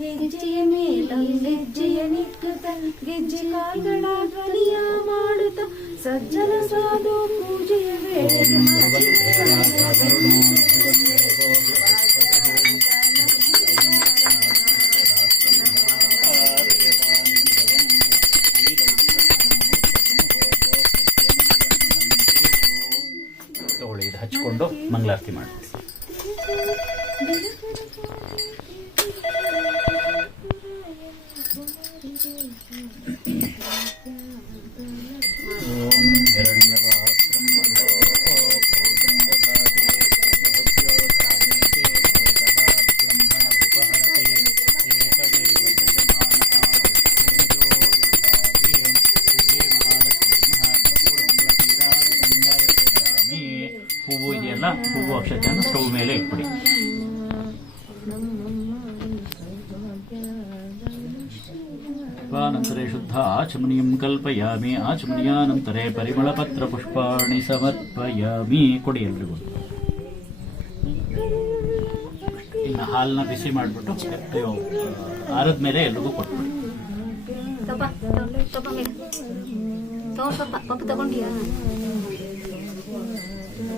ಹೆಜ್ಜೆಯ ಮೇಲೊಂದೆಜ್ಜೆಯ ನಿಕ್ಕುತ್ತ ಗೆಜ್ಜೆ ಕಾಲ್ಗಳ ಧ್ವನಿಯ ಮಾಡುತ್ತ ಸಜ್ಜನ ಸಾಧು ಪೂಜೆಯ ವೇಳೆಗೆ ತಗೊಳ್ಳಿ, ಇದು ಹಚ್ಕೊಂಡು ಮಂಗಳಾರತಿ ಮಾಡಿ. ಹೂವು ಇದೆಯಲ್ಲ, ಹೂವು ಅಕ್ಷತೆಯನ್ನು ಸ್ಟವ್ ಮೇಲೆ ಇಟ್ಬಿಡಿ. ನಂತರೇ ಶುದ್ಧ ಆಚಮನೀಯಂ ಕಲ್ಪಯಾಮಿ. ಆಚಮನೀಯಾನಂತರೇ ಪರಿಮಳಪತ್ರ ಪುಷ್ಪಾಣಿ ಸಮರ್ಪಯಾಮಿ. ಕೊಡಿ ಎಲ್ರಿಗೂ. ಇನ್ನು ಹಾಲನ್ನ ಬಿಸಿ ಮಾಡಿಬಿಟ್ಟು ಆರದ ಮೇಲೆ ಎಲ್ರಿಗೂ ಕೊಟ್ಬಿಡಿ. ತಗೊಂಡಿಯಾ?